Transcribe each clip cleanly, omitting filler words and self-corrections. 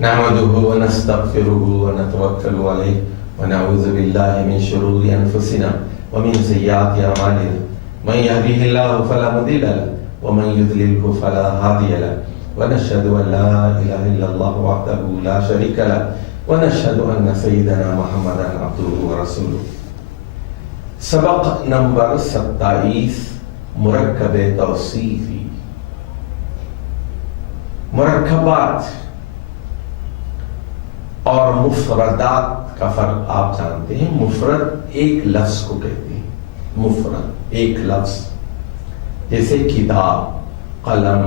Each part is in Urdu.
نحمده ونستغفره ونتوكل عليه ونعوذ بالله من شرور أنفسنا ومن سيئات أعمالنا من يهده الله فلا مضل له ومن يضلله فلا هادي له ونشهد أن لا إله إلا الله وحده لا شريك له ونشهد أن سيدنا محمدا عبده ورسوله. سبق نمبر 27 مرکب توصیفی. مرکبات اور مفردات کا فرق آپ جانتے ہیں. مفرد ایک لفظ کو کہتے ہیں. مفرد ایک لفظ جیسے کتاب، قلم،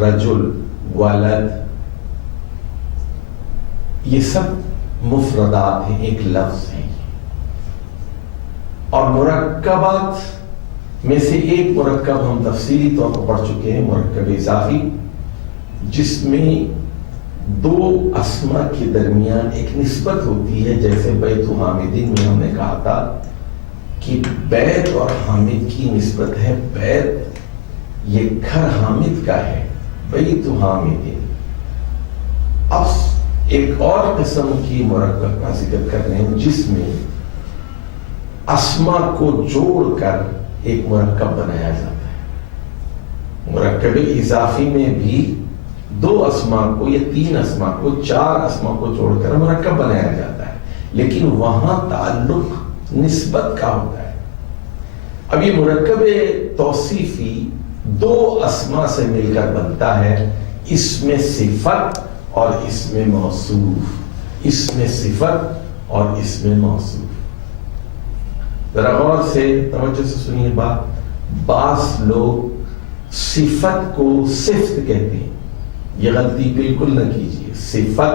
رجل، ولد، یہ سب مفردات ہیں، ایک لفظ ہیں. اور مرکبات میں سے ایک مرکب ہم تفصیلی طور پر پڑھ چکے ہیں، مرکب اضافی، جس میں دو اسما کے درمیان ایک نسبت ہوتی ہے. جیسے بیت و حامدین میں ہم نے کہا تھا کہ بیت اور حامد کی نسبت ہے. بیت یہ گھر حامد کا ہے، بیت و حامدین. اب ایک اور قسم کی مرکب کا ذکر کر رہے ہیں جس میں اسما کو جوڑ کر ایک مرکب بنایا جاتا ہے. مرکب اضافی میں بھی دو اسما کو یا تین اسما کو، چار اسما کو جوڑ کر مرکب بنایا جاتا ہے، لیکن وہاں تعلق نسبت کا ہوتا ہے. اب یہ مرکب توصیفی دو اسما سے مل کر بنتا ہے. اس میں صفت اور اس میں موصوف، اس میں صفت اور اس میں موصوف. ذرا غور سے توجہ سے سنیے بات. بعض لوگ صفت کو صفت کہتے ہیں. یہ غلطی بالکل نہ کیجیے. صفت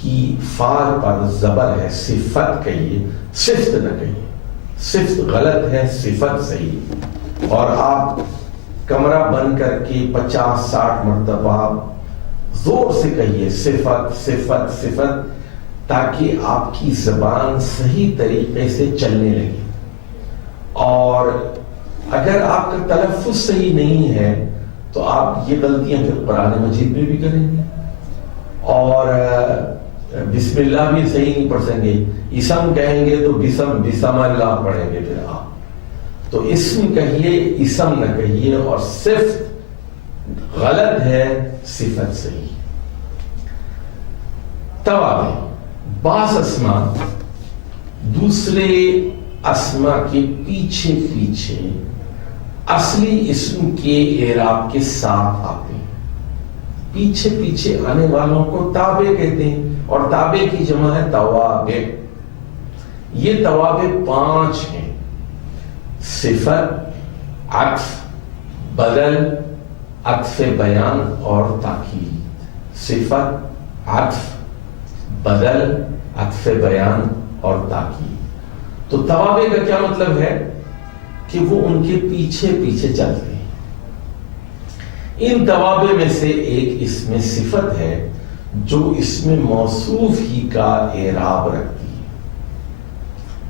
کی فار پر زبر ہے، صفت کہیے، صفت نہ کہیے. صفت غلط ہے، صفت صحیح. اور آپ کمرہ بند کر کے 50-60 مرتبہ زور سے کہیے صفت صفت صفت، تاکہ آپ کی زبان صحیح طریقے سے چلنے لگے. اور اگر آپ کا تلفظ صحیح نہیں ہے تو آپ یہ غلطیاں پھر قرآن مجید میں بھی کریں گے. اور بسم اللہ بھی صحیح نہیں پڑھ سکیں گے. اسم کہیں گے تو بسم اللہ پڑھیں گے. پھر آپ تو اسم کہیے، اسم نہ کہیے. اور صفت غلط ہے، صفت صحیح. توابع، بعض اسما دوسرے اسما کے پیچھے پیچھے اصلی اسم کے اعراب کے ساتھ آتے ہیں. پیچھے پیچھے آنے والوں کو تابع کہتے ہیں، اور تابع کی جمع ہے توابع. یہ توابع 5 ہیں: صفت، عطف، بدل، عطف بیان اور تاکید. صفت، عطف، بدل، عطف بیان اور تاکید. تو توابع کا کیا مطلب ہے کہ وہ ان کے پیچھے پیچھے چلتے ہیں. ان توابع میں سے ایک اسم صفت ہے جو اسم موصوف ہی کا اعراب رکھتی ہے.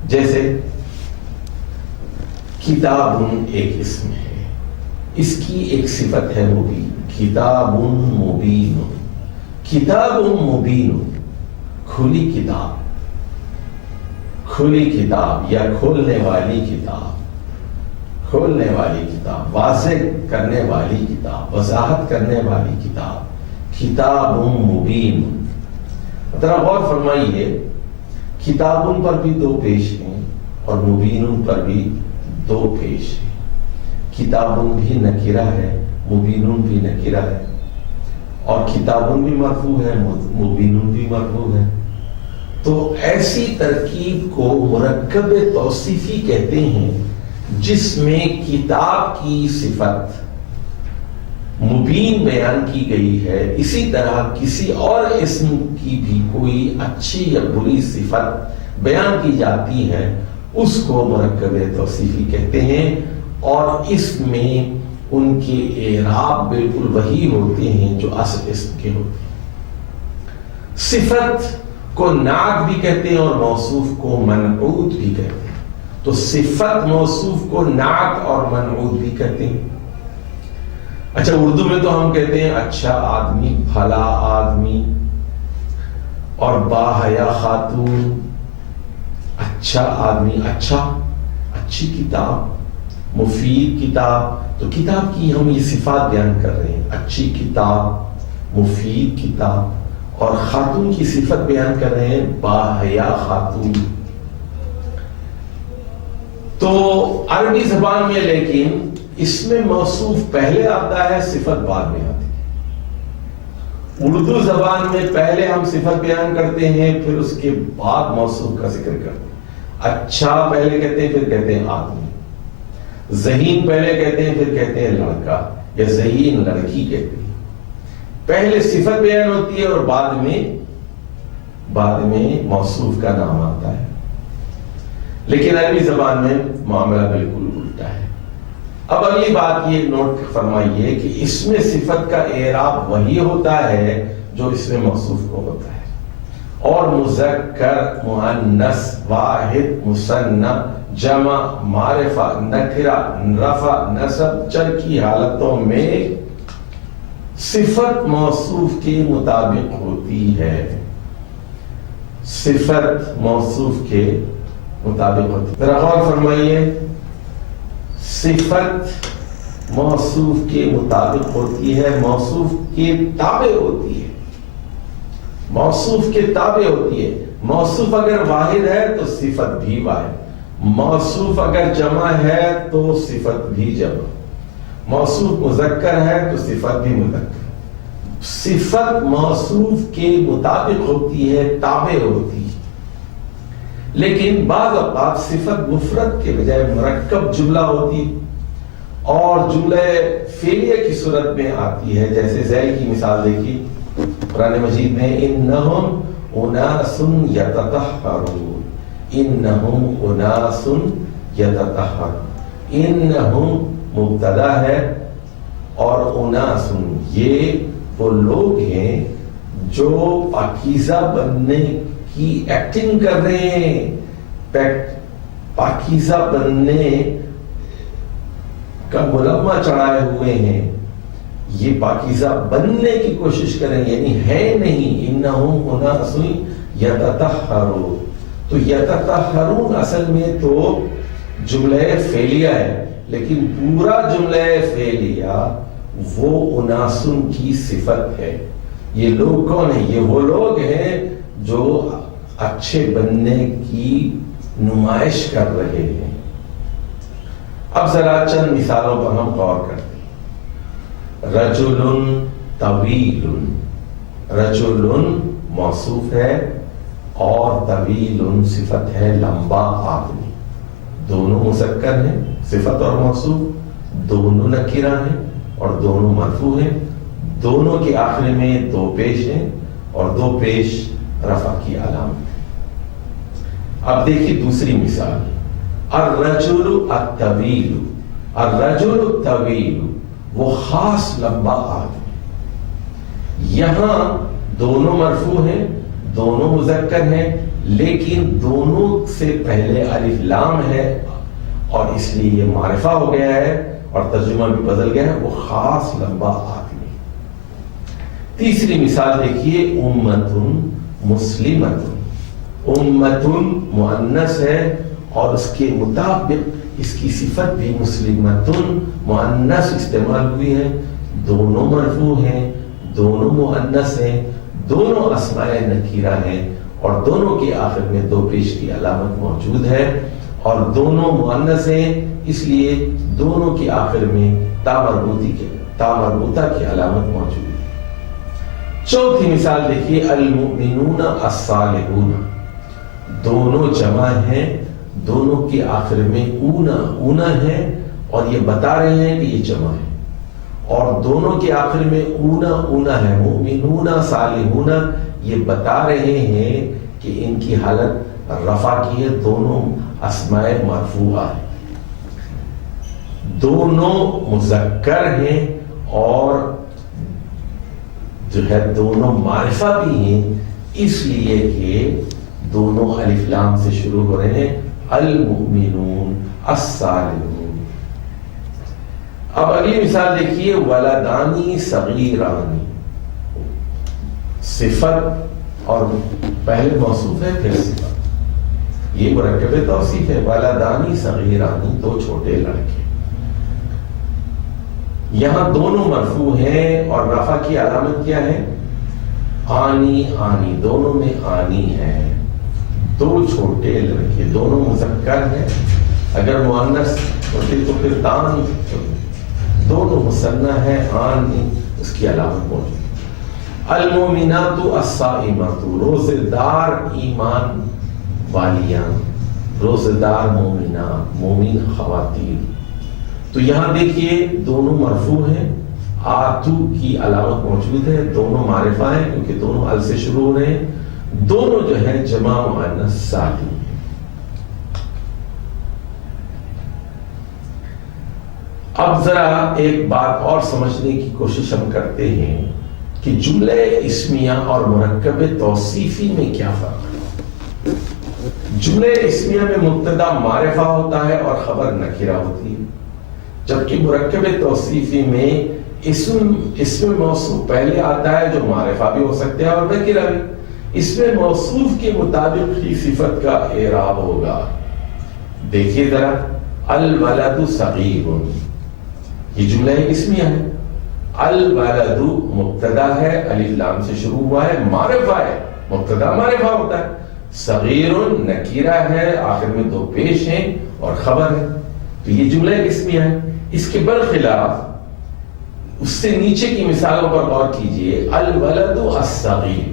جیسے کتاب ایک اسم ہے، اس کی ایک صفت ہے مبین. کتاب مبین، کتاب مبین، کھلی کتاب، کھلی کتاب یا کھولنے والی کتاب، کھولنے والی کتاب، واضح کرنے والی کتاب، وضاحت کرنے والی کتاب. کتاب مبین. ذرا غور فرمائیے، کتابوں پر بھی 2 پیش ہیں اور مبین پر بھی 2 پیش ہیں. کتابوں بھی نکرہ ہے، مبین بھی نکرہ ہے. اور کتابوں بھی مرفوع ہے، مبین بھی مرفوع ہے. تو ایسی ترکیب کو مرکب توصیفی کہتے ہیں جس میں کتاب کی صفت مبین بیان کی گئی ہے. اسی طرح کسی اور اسم کی بھی کوئی اچھی یا بری صفت بیان کی جاتی ہے، اس کو مرکب توصیفی کہتے ہیں. اور اس میں ان کے اعراب بالکل وہی ہوتے ہیں جو اصل اسم کے ہوتے ہیں. صفت کو نعت بھی کہتے ہیں اور موصوف کو منعوت بھی کہتے ہیں. تو صفت موصوف کو نعت اور منعوت بھی کہتے ہیں. اچھا اردو میں تو ہم کہتے ہیں اچھا آدمی، بھلا آدمی، اور باحیا خاتون، اچھا آدمی، اچھا، اچھی کتاب، مفید کتاب. تو کتاب کی ہم یہ صفات بیان کر رہے ہیں، اچھی کتاب، مفید کتاب، اور خاتون کی صفت بیان کر رہے ہیں باحیا خاتون. تو عربی زبان میں لیکن اس میں موصوف پہلے آتا ہے، صفت بعد میں آتی ہے. اردو زبان میں پہلے ہم صفت بیان کرتے ہیں، پھر اس کے بعد موصوف کا ذکر کرتے ہیں. اچھا پہلے کہتے ہیں، پھر کہتے ہیں آدمی. ذہین پہلے کہتے ہیں، پھر کہتے ہیں لڑکا، یا ذہین لڑکی کہتے ہیں. پہلے صفت بیان ہوتی ہے اور بعد میں موصوف کا نام آتا ہے. لیکن عربی زبان میں معاملہ بالکل الٹا ہے. اب اگلی بات یہ نوٹ فرمائیے کہ اس میں صفت کا اعراب وہی ہوتا ہے جو اس میں موصوف کو ہوتا ہے. اور مذکر، مؤنث، واحد، مثنی، جمع، معرفہ، نکرہ، رفع، نصب، جر کی حالتوں میں صفت موصوف کے مطابق ہوتی ہے. صفت موصوف کے مطابق ہوتی ہے. ذرا غور فرمائیے، صفت موصوف کے مطابق ہوتی ہے، موصوف کے تابع ہوتی ہے. موصوف کے تابع ہوتی ہے. موصوف اگر واحد ہے تو صفت بھی واحد، موصوف اگر جمع ہے تو صفت بھی جمع، موصوف مذکر ہے تو صفت بھی مذکر. صفت موصوف کے مطابق ہوتی ہے، تابع ہوتی ہے. لیکن بعض اوقات صفت مفرد کے بجائے مرکب جملہ ہوتی اور جملہ فعلیہ کی صورت میں آتی ہے. جیسے زید کی مثال دیکھیے قرآن مجید میں، انہم اناس یتطہرون، انہم اناس یتطہرون. انہم مبتدا ہے اور اناس یہ وہ لوگ ہیں جو پاکیزہ بننے کی ایکٹنگ کر رہے ہیں، پاکیزہ بننے کا ملمہ چڑھائے ہوئے ہیں. یہ پاکیزہ بننے کی کوشش کریں، یعنی ہے نہیں. انہم اناس یتطہرون. تو یتطہرون اصل میں تو جملہ فعلیہ ہے، لیکن پورا جملہ فعلیہ وہ اناسن کی صفت ہے. یہ لوگ کون ہیں؟ یہ وہ لوگ ہیں جو اچھے بننے کی نمائش کر رہے ہیں. اب ذرا چند مثالوں پر ہم غور کرتے ہیں. رجل طویل، رجل موصوف ہے اور طویل صفت ہے، لمبا آدمی. دونوں مذکر ہیں، صفت اور موصوف دونوں نکرہ ہیں اور دونوں مرفوع ہیں. دونوں کے آخر میں دو پیش ہیں اور دو پیش رفع کی علامت ہے. اب دیکھیے دوسری مثال، الرجل الطویل. الرجل الطویل وہ خاص لمبا آدمی. یہاں دونوں مرفوع ہیں، دونوں مذکر ہیں، لیکن دونوں سے پہلے الف لام ہے اور اس لیے یہ معرفہ ہو گیا ہے اور ترجمہ بھی بدل گیا ہے. وہ خاص لمبا آدمی. تیسری مثال دیکھیے، امت مسلمت. امت مؤنث ہے اور اس کے مطابق اس کی صفت بھی مسلمت مؤنث استعمال ہوئی ہے. دونوں مرفوع ہیں، دونوں مؤنث ہیں، دونوں اسماء نکیرہ ہیں اور دونوں کے آخر میں دو پیش کی علامت موجود ہے اور دونوں مؤنث ہیں، اس لیے دونوں کے آخر میں تا مربوطہ کی علامت موجود ہے. چوتھی مثال دیکھیے، المؤمنون الصالحون. دونوں جمع ہیں، دونوں کے آخر میں اونا ہے اور یہ بتا رہے ہیں کہ یہ جمع ہے اور دونوں کے آخر میں اونا ہے. مؤمنون صالحون یہ بتا رہے ہیں کہ ان کی حالت رفع کی ہے. دونوں اسماء مرفوعہ ہیں، دونوں مذکر ہیں اور جو ہے دونوں معرفہ بھی ہیں، اس لیے کہ دونوں الف لام سے شروع ہو رہے ہیں. المؤمنون الصالحون. اب اگلی مثال دیکھیے، ولدانی صغیرانی، صفت اور پہلے موصوف ہے پھر صفت، یہ مرکب توصیف ہے، ولدانی صغیرانی، دو چھوٹے لڑکے۔ یہاں دونوں مرفوع ہیں اور رفع کی علامت کیا ہے؟ آنی آنی، دونوں میں آنی ہے، دو چھوٹے لڑکے، دونوں مذکر ہیں، اگر مؤنث ہوتے تو پھر دان، دونوں مثنیٰ ہے، آنی اس کی علامت موجود۔ المومنات الصائمات، روزے دار ایمان والیاں، روزے دار مومنات، مومن خواتین۔ تو یہاں دیکھیے دونوں مرفوع ہیں، آتو کی علامت موجود ہے، دونوں معرفہ ہیں کیونکہ دونوں ال سے شروع ہو رہے ہیں، دونوں جو ہیں جمع مؤنث سالم ہیں۔ اب ذرا ایک بات اور سمجھنے کی کوشش ہم کرتے ہیں کہ جملہ اسمیہ اور مرکب توصیفی میں کیا فرق ہے۔ جملہ اسمیہ میں مبتدا معرفہ ہوتا ہے اور خبر نکرہ ہوتی ہے، جبکہ مرکب توصیفی میں اسم موصوف پہلے آتا ہے جو معرفہ بھی ہو سکتے ہیں اور نکرہ بھی۔ اسم موصوف کے مطابق ہی صفت کا اعراب ہوگا۔ دیکھیے ذرا، الولد صغیر، یہ جملہ اسمیہ ہے، الولد مبتدا ہے، الف لام سے شروع ہوا ہے، معرفہ ہے، مبتدا معرفہ ہوتا ہے، صغیر نکیرہ ہے، آخر میں دو پیش ہیں اور خبر ہے، تو یہ جملہ اسمیہ ہے۔ اس کے برخلاف اس سے نیچے کی مثالوں پر غور کیجئے، الولد الصغیر،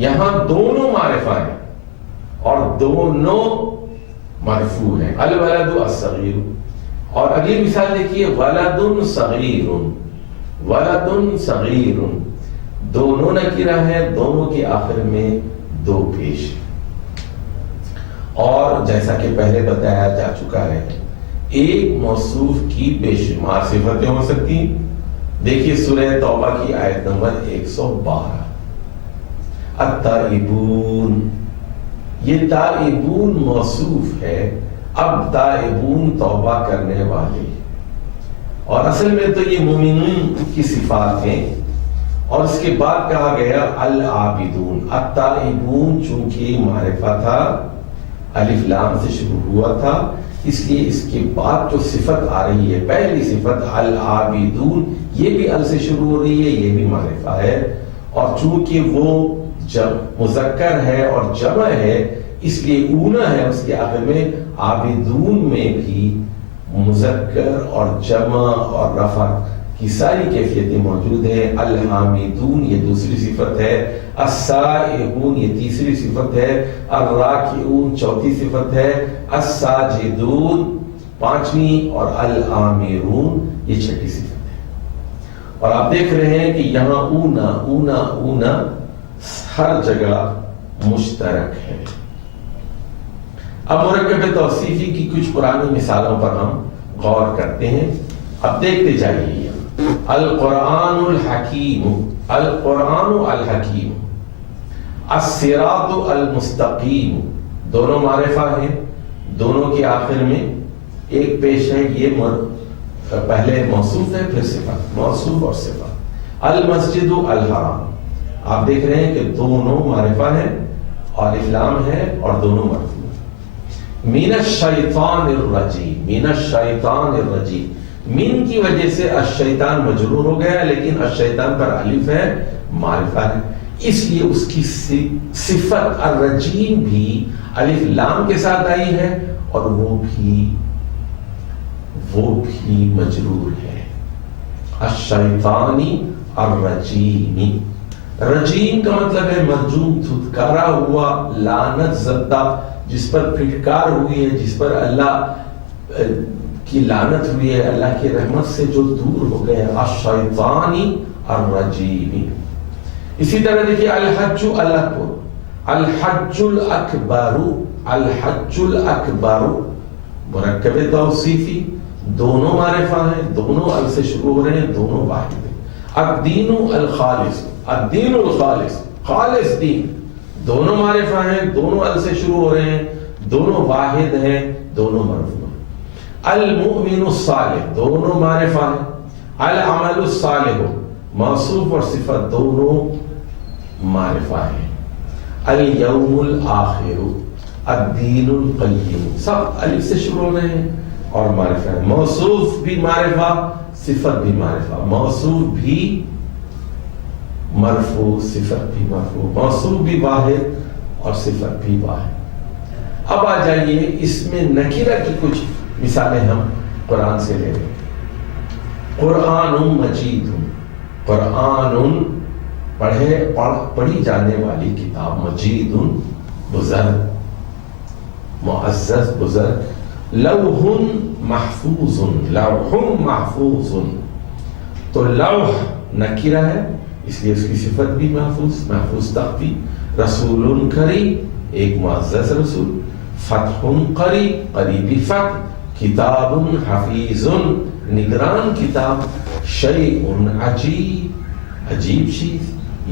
یہاں دونوں معرفہ ہیں اور دونوں مرفوع ہیں، الولد الصغیر۔ اور اگلی مثال دیکھیے، ولد صغیر، ولد صغیر، دونوں نکرہ ہے، دونوں کے آخر میں دو پیش، اور جیسا کہ پہلے بتایا جا چکا ہے ایک موصوف کی بے شمار صفتیں ہو سکتی ہیں۔ دیکھیے سورہ توبہ کی آیت نمبر 112، التائبون، یہ تائبون موصوف ہے، اب تائبون توبہ کرنے والے، اور اصل میں تو یہ مومنین کی صفات ہیں، اور اس کے بعد کہا گیا العابدون، التائبون چونکہ معرفہ تھا، الف لام سے شروع ہوا تھا، اس لیے اس کے بعد جو صفت آ رہی ہے، پہلی صفت العابدون، یہ بھی ال سے شروع ہو رہی ہے، یہ بھی معرفہ ہے، اور چونکہ وہ جب مذکر ہے اور جمع ہے اس لیے اونا ہے اس کے آخر میں، عابدون میں بھی مذکر اور جمع اور رفع کی ساری کیفیتیں موجود ہیں۔ الحامدون یہ دوسری صفت ہے، السائحون یہ تیسری صفت ہے، الراکعون چوتھی صفت ہے، الساجدون پانچویں، اور الآمرون یہ چھٹی صفت ہے۔ اور آپ دیکھ رہے ہیں کہ یہاں اونا اونا اونا ہر جگہ مشترک ہے۔ اب مرکب توصیفی کی کچھ پرانی مثالوں پر ہم غور کرتے ہیں، اب دیکھتے جائیے۔ القرآن الحکیم، القرآن الحکیم، الصراط المستقیم، دونوں معرفہ ہیں، دونوں کے آخر میں ایک پیش ہے، یہ پہلے موصوف ہے پھر صفت، موصوف اور صفت۔ المسجد الحرام، آپ دیکھ رہے ہیں کہ دونوں معرفہ ہیں اور الف ہے اور دونوں مرفوع۔ من الشیطان الرجیم، من الشیطان الرجیم، من کی وجہ سے الشیطان مجرور ہو گیا، لیکن الشیطان پر الف ہے، معرفہ ہے، اس لیے اس کی صفت الرجیم بھی الف لام کے ساتھ آئی ہے اور وہ بھی مجرور ہے، الشیطانی الرجیمی۔ رجیم کا مطلب ہے مرجوم، دھتکارا ہوا، لعنت زدہ، جس پر پھٹکار ہوئی ہے، جس پر اللہ کی لعنت ہوئی ہے، اللہ کی رحمت سے جو دور ہو گئے، الشیطانی الرجیم۔ اسی طرح دیکھیے الحج الاکبر، الحج الاکبر، الحج الاکبر مرکب توصیفی، دونوں معرفہ ہیں، دونوں ال سے شروع ہو رہے ہیں، دونوں واحد ہیں۔ الدین الخالص، الدین الخالص، خالص دین، دونوں معرفہ ہیں، دونوں ال سے شروع ہو رہے ہیں، دونوں واحد ہیں، دونوں مرفوع ہیں۔ المؤمن الصالح دونوں معرفہ ہے، العمل الصالح موصوف اور صفت دونوں معرفہ ہے، الیوم الآخر الدین القیم سب الف سے شروع ہو رہے ہیں اور معرفہ ہے، موصوف بھی معرفہ صفت بھی معرفہ، موصوف بھی مرفوع صفت بھی مرفوع، موصوف بھی واحد اور صفت بھی واحد۔ اب آ جائیے اس میں نکرہ کی کچھ مثالیں ہم قرآن سے لے لیں۔ قرآن مجید، قرآن پڑھی جانے والی کتاب، مجید بزرگ معزز بزرگ، لوح محفوظ، لوح محفوظ، تو لوح نکرہ ہے اس لیے اس کی صفت بھی محفوظ تختی، رسول کریم ایک معزز رسول، فتح قریب قریبی فتح، کتاب حفیظ نگران کتاب، شیء عجیب عجیب چیز،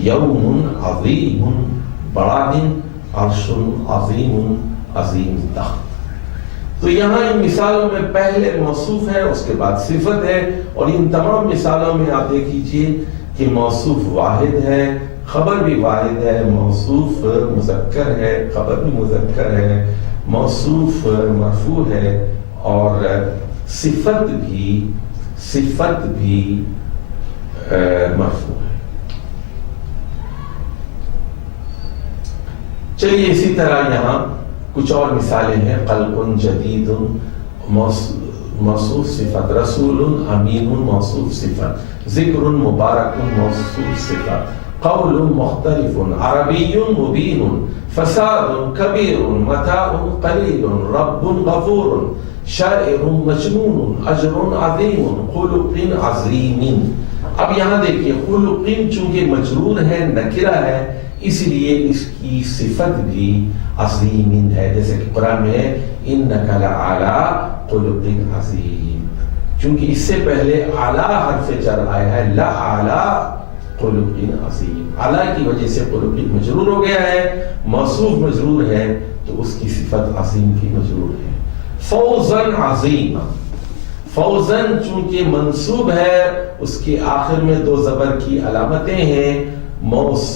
یوم عظیم بڑا دن، عرش عظیم عظیم تخت۔ تو یہاں ان مثالوں میں پہلے موصوف ہے اس کے بعد صفت ہے، اور ان تمام مثالوں میں آپ دیکھ لیجیے کہ موصوف واحد ہے، خبر بھی واحد ہے، موصوف مذکر ہے، خبر بھی مذکر ہے، موصوف مرفوع ہے، اور صفت بھی مرفوع ہے۔ چلیے اسی طرح یہاں کچھ اور مثالیں ہیں، قلب جدید موصوف صفت، رسول امین موصوف صفت، ذکر مبارک موصوف صفت، قول مختلف عربی مبین، فساد کبیر متاع قلیل، رب غفور، شاعر مجنون، اجر عظیم، خلق عظیم۔ اب یہاں دیکھیے خلق چونکہ مجرور ہے، نکرہ ہے، اس لیے اس کی صفت بھی عظیم ہے، جیسے کہ قرآن میں انک لعلی خلق عظیم، چونکہ اس سے پہلے اعلی حرف جر آیا ہے، لعلی خلق عظیم، اعلی کی وجہ سے خلق مجرور ہو گیا ہے، موصوف مجرور ہے تو اس کی صفت عظیم کی مجرور ہے۔ فوزن عظیم، فوزن چونکہ منصوب ہے اس کے آخر میں دو زبر کی علامتیں ہیں،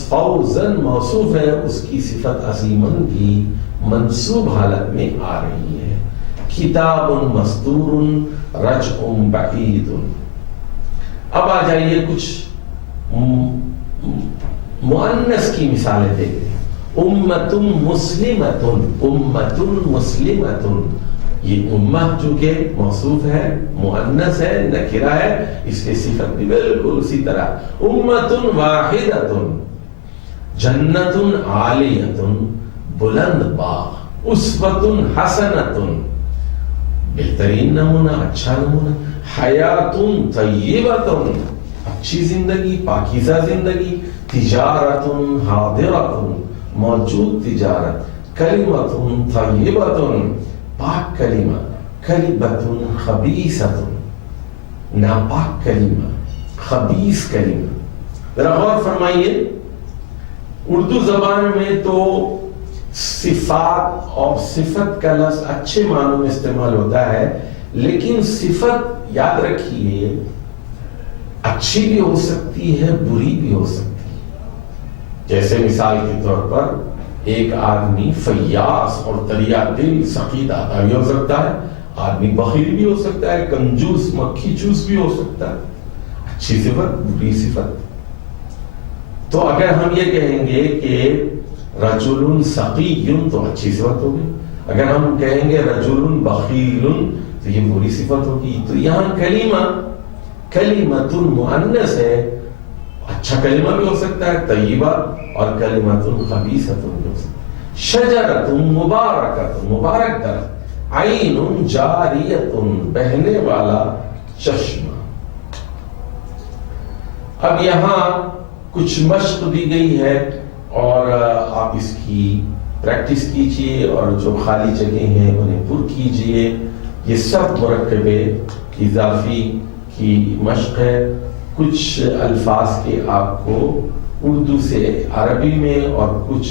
فوزن موصوف ہے اس کی صفت عظیمن بھی منصوب حالت میں آ رہی ہے۔ کتاب مستور، رجع بعید۔ اب آ جائیے کچھ مؤنث کی مثالیں دیکھتے ہیں۔ امت مسلمۃ، امت مسلمۃ، یہ امہ چونکہ موصوف ہے، مؤنث ہے، نکرہ ہے، اس کی صفت بھی بالکل اسی طرح۔ امۃ واحدۃ، جنۃ عالیۃ، بلند باغ، اسوۃ حسنۃ، بہترین نمونہ، اچھا نمونہ، حیات طیبۃ، اچھی زندگی، پاکیزہ زندگی، تجارت حاضرۃ، موجود تجارت، کلمۃ طیبۃ، پاک کلمہ، کلمۃ خبیثۃ، ناپاک کلمہ، خبیث کلمہ۔ ذرا غور فرمائیے، اردو زبان میں تو صفات اور صفت کا لفظ اچھے معنوں میں استعمال ہوتا ہے، لیکن صفت یاد رکھیے اچھی بھی ہو سکتی ہے، بری بھی ہو سکتی ہے۔ جیسے مثال کے طور پر ایک آدمی فیاض اور دریا دل سخی داتا بھی ہو سکتا ہے، آدمی بخیل بھی ہو سکتا ہے، کنجوس مکھی چوس بھی ہو سکتا ہے، اچھی صفت بری صفت۔ تو اگر ہم یہ کہیں گے کہ رجل سقی تو اچھی صفت ہوگی، اگر ہم کہیں گے رجل بخیل تو یہ بری صفت ہوگی۔ تو یہاں کلمہ کلمۃ مؤنث ہے، اچھا کلمہ بھی ہو سکتا ہے طیبہ، اور کلمۃ خبیثۃ بھی ہو سکتا ہے۔ شجرۃ مبارکۃ، مبارک درخت، عین جاریۃ، بہنے والا چشمہ۔ اب یہاں کچھ مشق دی گئی ہے اور آپ اس کی پریکٹس کیجئے، اور جو خالی جگہیں ہیں انہیں پر کیجئے۔ یہ سب مرکبے اضافی کی مشق ہے، کچھ الفاظ کے آپ کو اردو سے عربی میں اور کچھ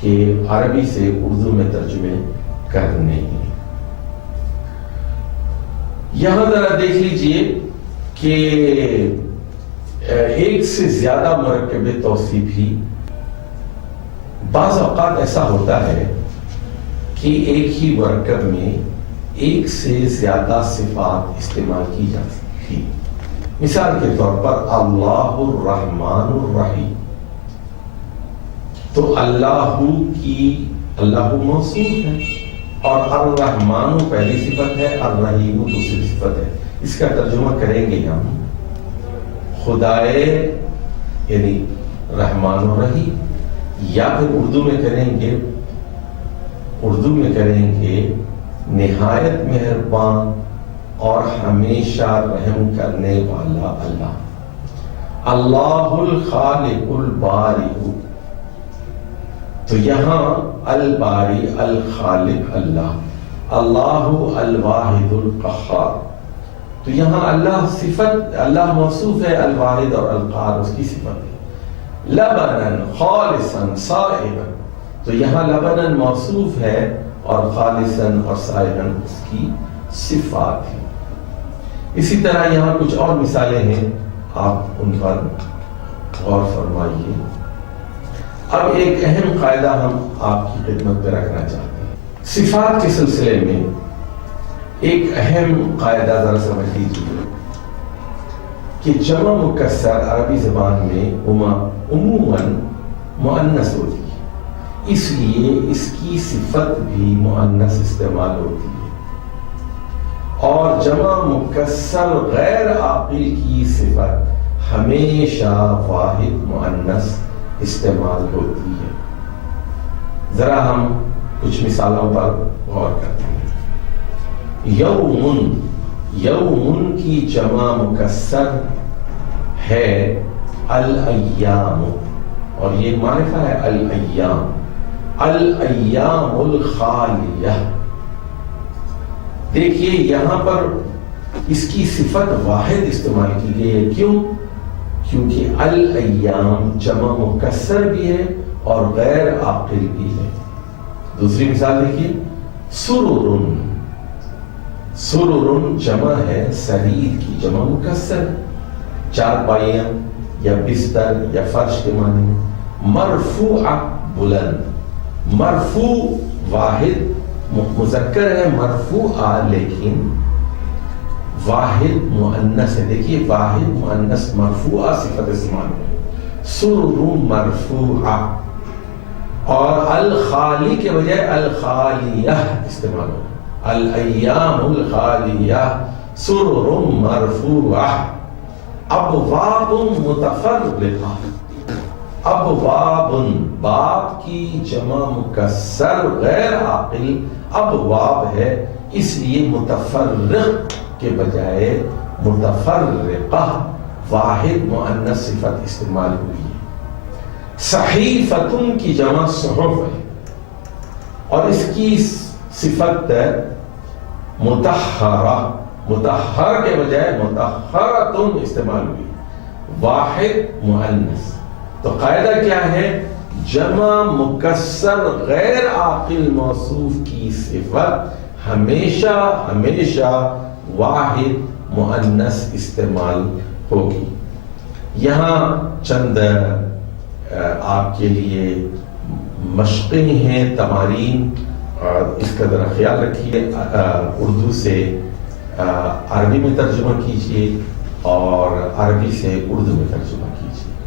کے عربی سے اردو میں ترجمے کرنے ہیں۔ یہاں ذرا دیکھ لیجئے کہ ایک سے زیادہ مرکب توصیف بھی بعض اوقات ایسا ہوتا ہے کہ ایک ہی مرکب میں ایک سے زیادہ صفات استعمال کی جا سکتی. مثال کے طور پر اللہ الرحمن الرحیم، تو اللہ کی اللہ موصوف ہے اور الرحمن پہلی صفت ہے، الرحیم دوسری صفت ہے. اس کا ترجمہ کریں گے ہم خدائے یعنی رحمان و رحیم، یا پھر اردو میں کریں گے نہایت مہربان اور ہمیشہ رحم کرنے والا اللہ. اللہ الخالق البارئ، تو یہاں الباری الخالق اللہ، اللہ الواحد القہار، تو یہاں اللہ صفت، اللہ موصوف ہے الواحد اور القہار اس کی صفت ہے. لبنا خالصا سائغا، تو یہاں لبنا موصوف ہے اور خالصا اور سائغا اس کی صفات ہیں. اسی طرح یہاں کچھ اور مثالیں ہیں، آپ ان پر غور فرمائیے. اب ایک اہم قاعدہ ہم آپ کی خدمت پہ رکھنا چاہتے ہیں. صفات کے سلسلے میں ایک اہم قاعدہ ذرا سمجھ لیجیے کہ جمع مکسر عربی زبان میں عموماً مؤنث ہوتی ہے، اس لیے اس کی صفت بھی مؤنث استعمال ہوتی ہے، اور جمع مکسر غیر عاقل کی صفت ہمیشہ واحد مؤنث استعمال ہوتی ہے. ذرا ہم کچھ مثالوں پر غور کرتے ہیں. یومن کی جمع مکسر ہے الایام، اور یہ معرفہ ہے الایام، الایام الخالیہ. دیکھیے یہاں پر اس کی صفت واحد استعمال کی گئی ہے. کیوں؟ کیونکہ الایام جمع مکسر بھی ہے اور غیر عاقل بھی ہے. دوسری مثال دیکھیے، سررن، سررن جمع ہے سریر کی، جمع مکسر، چارپائیاں یا بستر یا فرش کے معنی. مرفوع بلند، مرفوع واحد مذکر ہے، مرفوع لیکن واحد مؤنث ہے. دیکھیے واحد مؤنث مرفوعہ صفت استعمال ہے، سرر مرفوعہ، اور الخالی کے بجائے الخالیہ استعمال ہو. الایام الخالیہ سرر مرفوعہ. ابواب متفرقہ، ابواب باب کی جمع مکسر غیر عاقل ابواب ہے، اس لیے متفرق کے بجائے متفرقہ واحد مؤنث صفت استعمال ہوئی ہے. صحیفتن کی جمع صحف ہے اور اس کی صفت مطہرہ، مطہر کے بجائے مطہرتن استعمال ہوئی، واحد مؤنث. تو قاعدہ کیا ہے؟ جمع مکسر غیر عاقل موصوف کی صفت ہمیشہ واحد مؤنث استعمال ہوگی. یہاں چند آپ کے لیے مشقیں ہیں، تمارین، اس کا ذرا خیال رکھیے. اردو سے عربی میں ترجمہ کیجیے اور عربی سے اردو میں ترجمہ کیجیے.